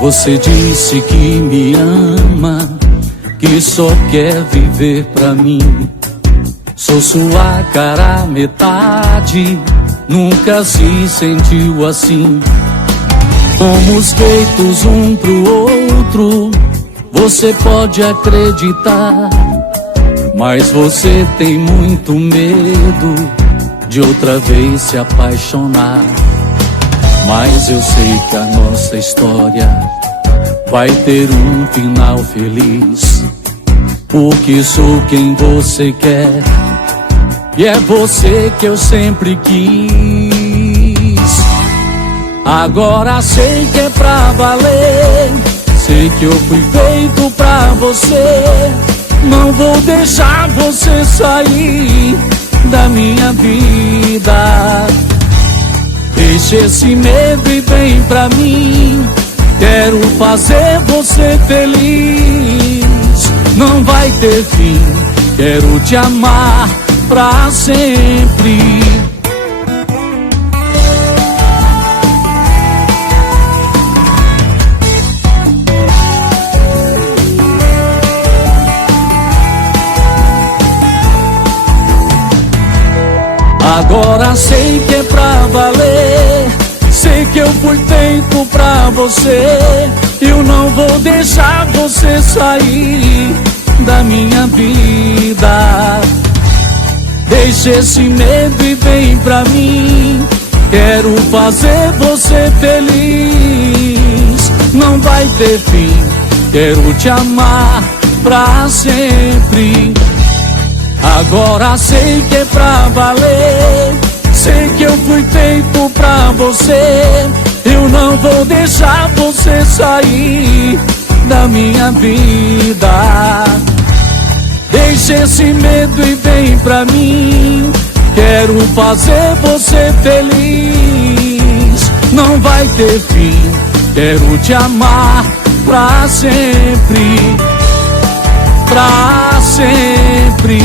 Você disse que me ama, que só quer viver pra mim. Sou sua cara metade, nunca se sentiu assim. Fomos feitos um pro outro, você pode acreditar. Mas você tem muito medo de outra vez se apaixonar. Mas eu sei que a nossa história vai ter um final feliz, porque sou quem você quer e é você que eu sempre quis. Agora sei que é pra valer, sei que eu fui feito pra você. Não vou deixar você sair da minha vida. Deixe esse medo e vem pra mim. Quero fazer você feliz. Não vai ter fim, quero te amar pra sempre. Agora sei que é pra valer, sei que eu fui feito pra você. Eu não vou deixar você sair da minha vida. Deixe esse medo e vem pra mim. Quero fazer você feliz. Não vai ter fim, quero te amar pra sempre. Agora sei que é pra valer, sei que eu fui feito pra você. Eu não vou deixar você sair da minha vida. Deixe esse medo e vem pra mim. Quero fazer você feliz. Não vai ter fim, quero te amar pra sempre. Pra sempre.